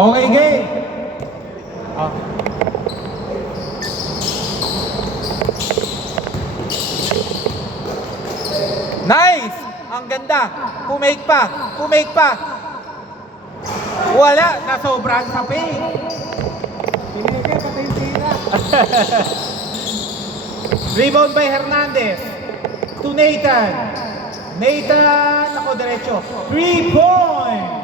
Okay, game. Ah. Nice! Ang ganda. Pumake pa. Pumake pa. Wala. Nasobrahan sa pay. Pinigay, patay yung tira. Rebound by Hernandez. To Nathan. Nathan. Ako diretso. 3 points.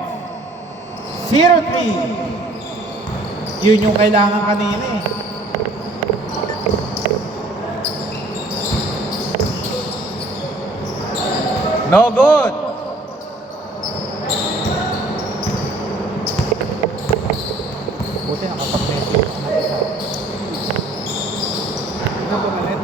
0-3. Yun yung kailangan kanina eh. No good. Buti nakapag-message na isa. Ano ba malit?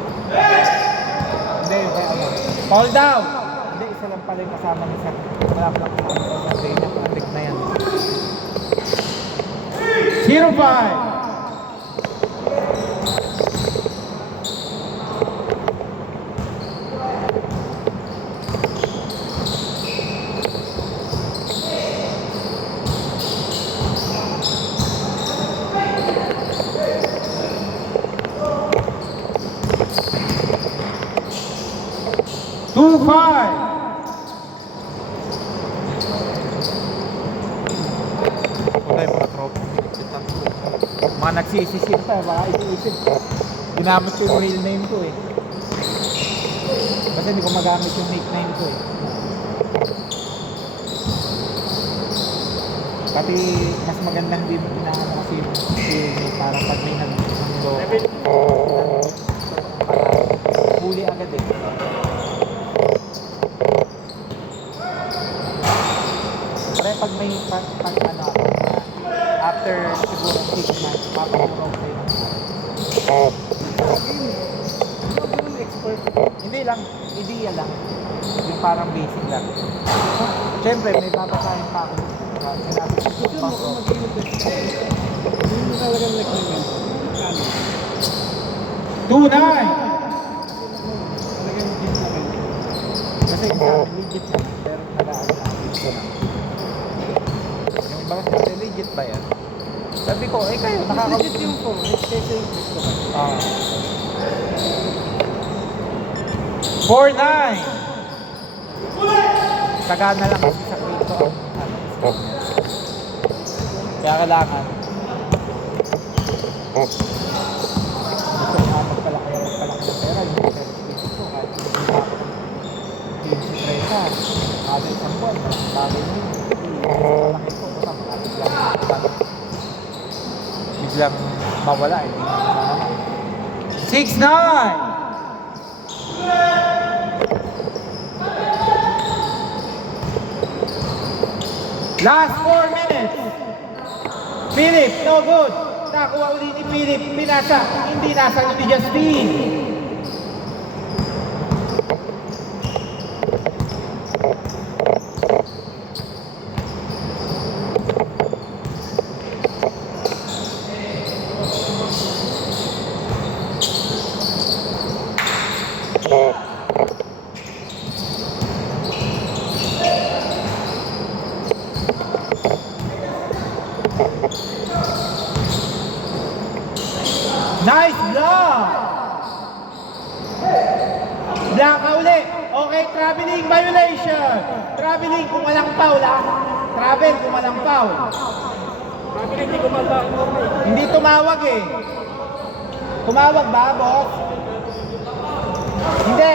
Hindi, yung kaya ano. Fall down. Hindi, isa lang pala yung kasama ni Sir. Wala pa lang kasama sa survey niya. Panik na yan. 0-5. Patay, mga tropa. Mga nagsisisip pa, baka isip-isip. Ginamit ko yung real name ko eh. Kasi hindi ko magamit yung nickname ko eh. Pati mas magandang din inaano kasi yung name para pag may nagsundo. Huli agad eh. Pare pag may pag ano after siguro 6 months papaturo ko sa'yo ng expert. Hindi lang, idea lang. Yung parang basic lang. Siyempre may babasahin pa ako. Sinabi ko sa paso. Hindi mo talagang nag-comment. 2-9. Kasi legit naman, pero nag-aagawin ko lang. Yung iba kasi legit ba yan? Sabi ko, eh kayo, legit yung po. Kasi yung gusto ko. 4-9. Sagana lang kasi sa crypto. Kaya kailangan. Gusto nga magpalaki ng pera. Yung pera ko kahit hindi pa ako ng 15-30. Kada isang buwan, bagay mo yun. Malaki ko, basta biglang mawala. Hindi mo naman. 6-9. Last 4 minutes. Philip, no good. Nakuha uli ni Philip. Pinasa. Hindi nasa ni Justin. Nice block! Block ka uli. Okay, traveling violation. Traveling kung walang foul ha. Travel kung walang foul. Hindi tumawag eh. Tumawag ba, boss? Hindi.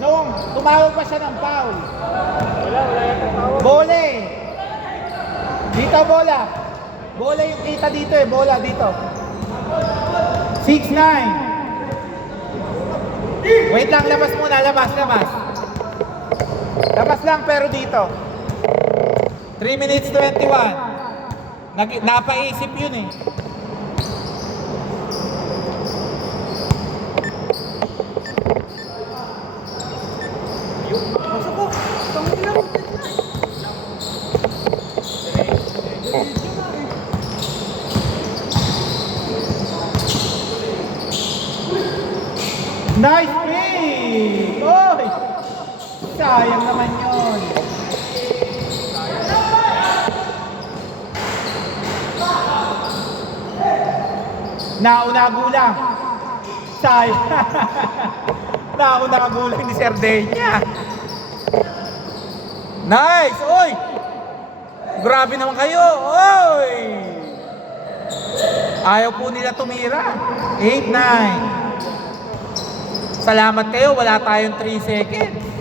Noong tumawag pa siya ng foul. Wala yung tumawag. Bola eh. Dito bola. Bola yung kita dito eh. Bola dito. 6-9. Wait lang, labas muna, labas. Labas lang pero dito. 3 minutes 21. Napaisip yun eh. Nice play! Oy! Sayang naman yun. Nauna gulang. Nauna gulang ni Sardenya. Nice! Oy! Grabe naman kayo! Oy! Ayaw po nila tumira. 8-9. Salamat kayo, wala tayong 3 seconds.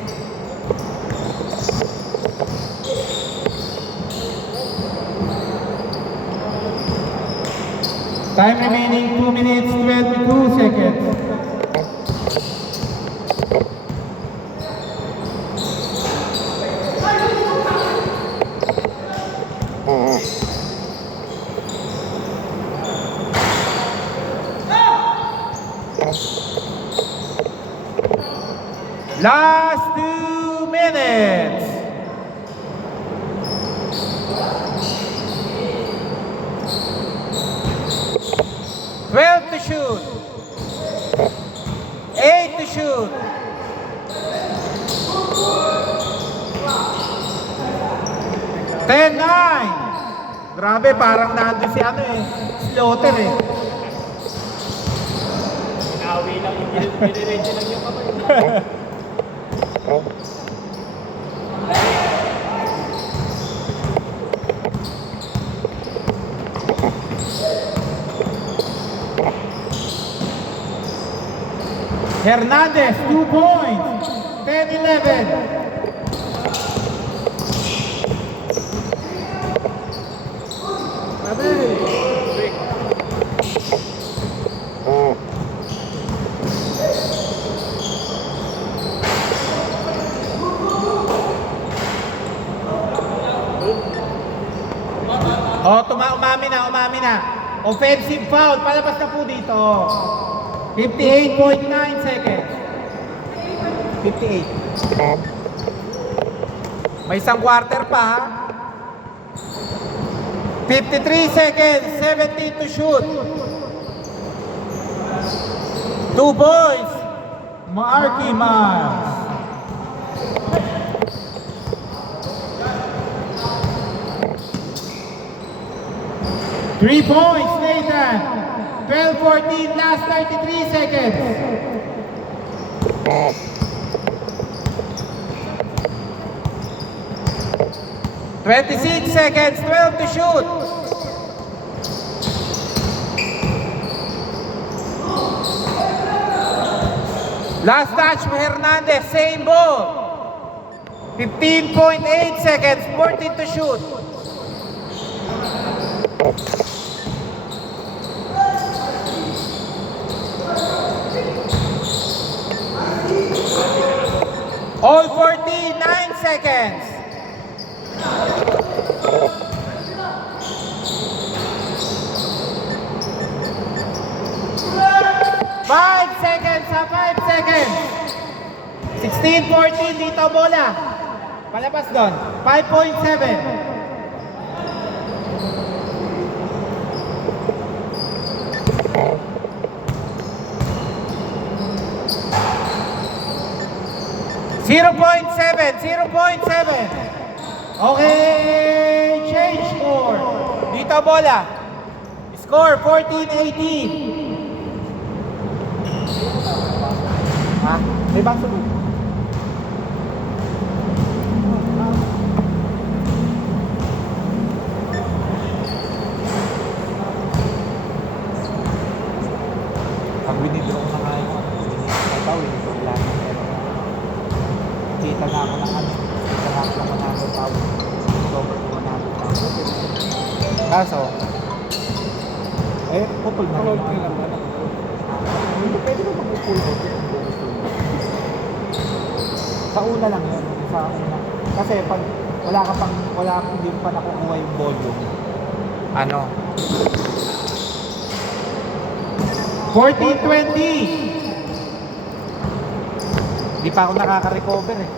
Time remaining 2 minutes 22 seconds. Last 2 minutes. To shoot. 8 to shoot. 10-9. Grabe, parang nandun si ano eh. Slaughter eh. Inawi lang yung binirenche lang yung kamay. Hernandez, 2 points. 10-11. Oh, umami na. Offensive foul, palabas na po dito. 58.9 seconds. 58. May isang quarter pa ha. 53 seconds, 17 to shoot. 2 points. Marky Miles. Three points, Nathan. 12-14, last 33 seconds. $26 seconds, 12 to shoot. Last touch for Hernandez, same ball. 15.8 seconds, 14 to shoot. All 49 seconds. Five seconds, 5 seconds. 16-14 dito bola. Palabas doon. 5.7. .7. Okay, change score. Dito bola. Score 14-18. Ha? May baso mo. Pag winidraw ko na kayo, winidraw lang. Kita na ako ng ano. Kita na ako ng 100,000. Sober ko 100,000. Kaso, pupul na rin. Hindi pwede mo mag-pull out. Sa una lang yun. Sa una. Kasi pag hindi pa nakukuha yung volume. Ano? 14-20. Hindi pa ako nakaka-recover eh.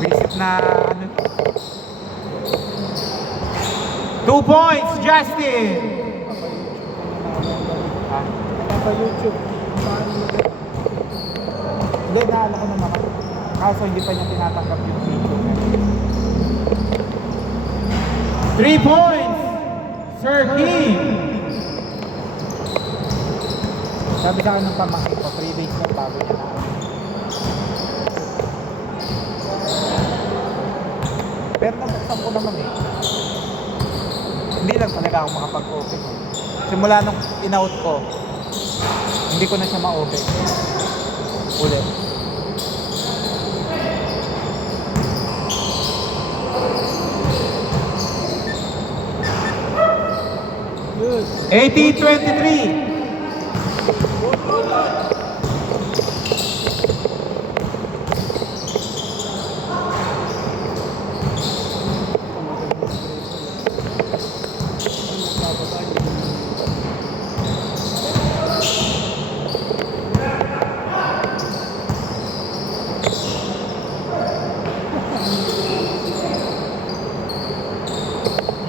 Visit na ano. 2 points, Justin! Ha? Sa YouTube. Hindi, naala ko na naman. Kaso hindi pa niya tinatanggap yung video. 3 points, Sir King! Sabi sa akin ng pamangkin ko, 3 days lang bago niya na. Pero nabuksan ko naman eh. Hindi lang talaga ako makapag-open. Simula nung in-out ko, hindi ko na siya ma-open. Ulit. Good. 1823.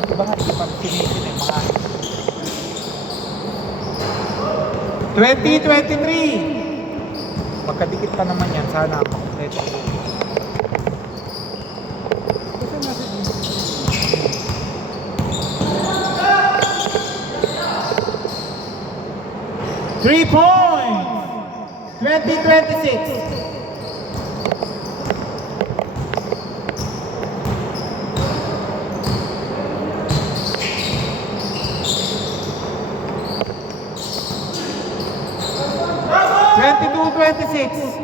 Iba nga, hindi pa sinisin eh, mga 2023. Magkadikit pa naman yan, sana makumpleto ko. Kasi nasa dito. 3 points! 2026. Twenty-two, 26.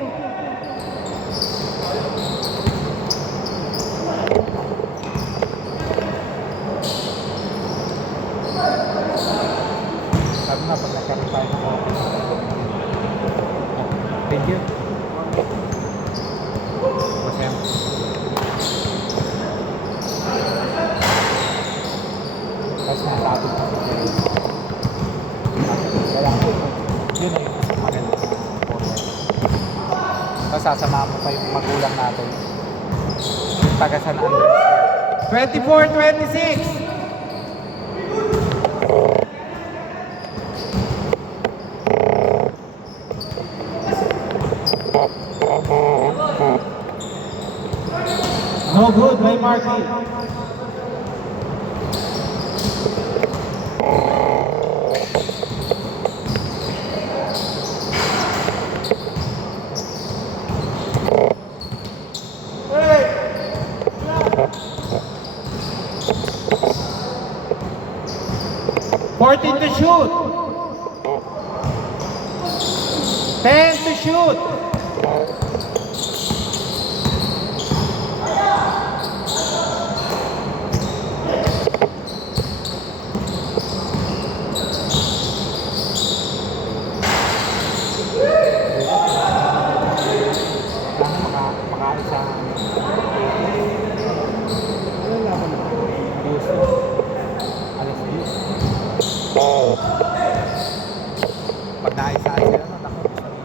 Sabi nga, pag nagkaroon tayo ng open. Thank you. Masaya. Tapos nasabot ko sa kayo. Kailangan yun na yun. Maganda. Tapos sasama mo pa yung magulang natin. Yung taga San Andres. 24, 26. No good by Marky. Fourteen to shoot. 10 to shoot. Makaisa. Ano laban mo? Gusto. Alas 10. Pag naisa sila, naku, gusto nila.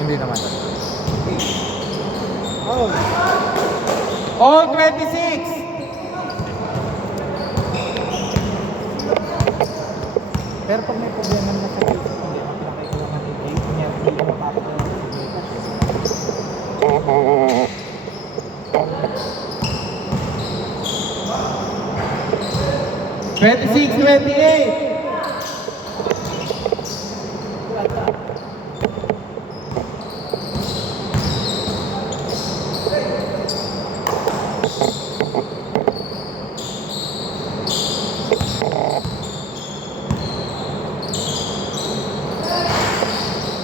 Hindi naman. Oh, All 26! Pero pag may problema na sa basic, hindi naman pinakailangan i-break. Hindi naman mapapagawa sa basic. 26-28!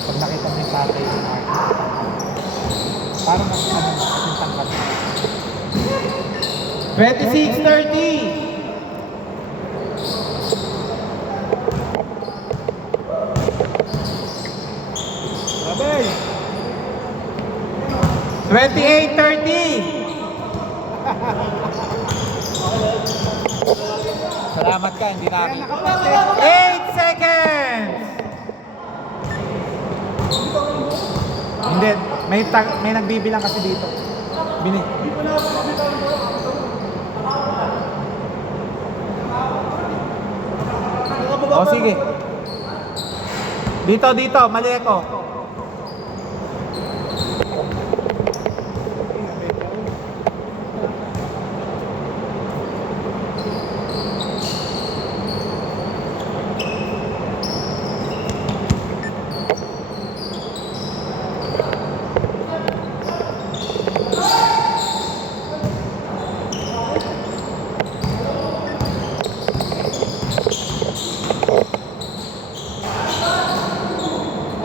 Pag nakita mo yung tatay yung market, parang mas ano, kasing tangkat. 26-30! sabay. 28-30! Salamat ka, hindi Kaya namin. nakapate. 8 seconds! Hindi, may nagbibilang kasi dito. Bini. O sige. Dito, mali ako.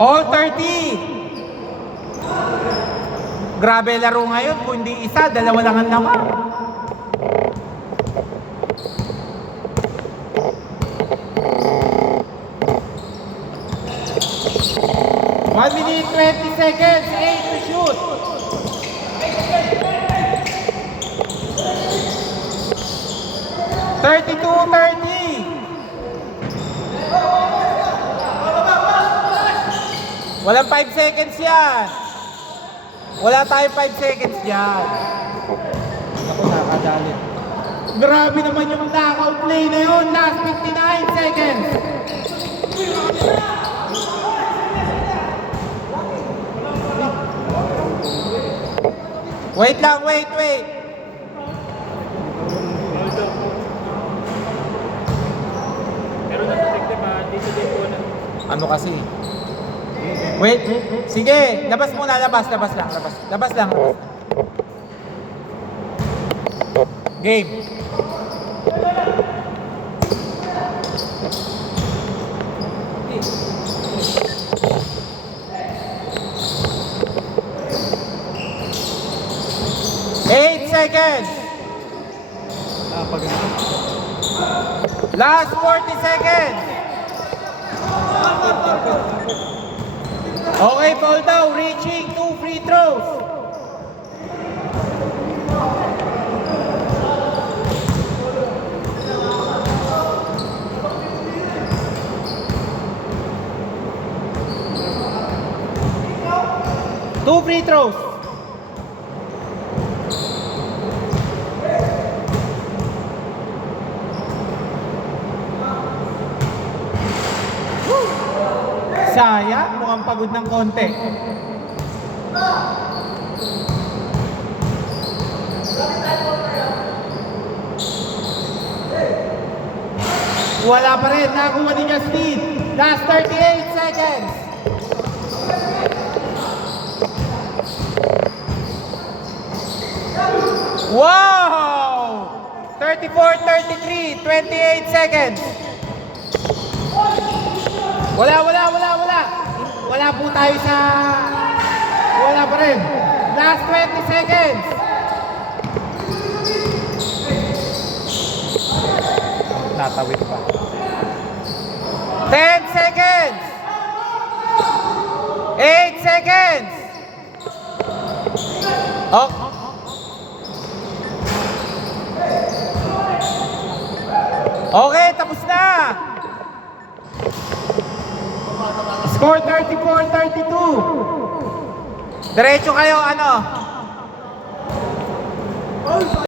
All 30. Grabe laro ngayon. Kung hindi isa, dalawa lang ang laman. One minute, 20 seconds, 8 to shoot. Thirty-two, 30. Walang 5 seconds yan. Wala tayong 5 seconds yan. Ako nakadalit. Grabe naman yung knockout play na yun. Last 59 seconds. Wait lang, wait. Ano kasi? Wait. Sige, labas muna, labas lang. Game. Eight seconds. Pag Last 40 seconds. Okay, fall down. Reaching 2 free throws. Two free throws. Sayang, mukhang pagod ng konti. Wala pa rin. Nakakuha ni Justin. Last 38 seconds. Wow! 34-33, 28 seconds. Wala. Wala po tayo sa... Wala pa rin. Last 20 seconds. Natawid pa. 10 seconds. 8 seconds. Oh. Okay, tapos na. Score 34-32. Diretso kayo, ano?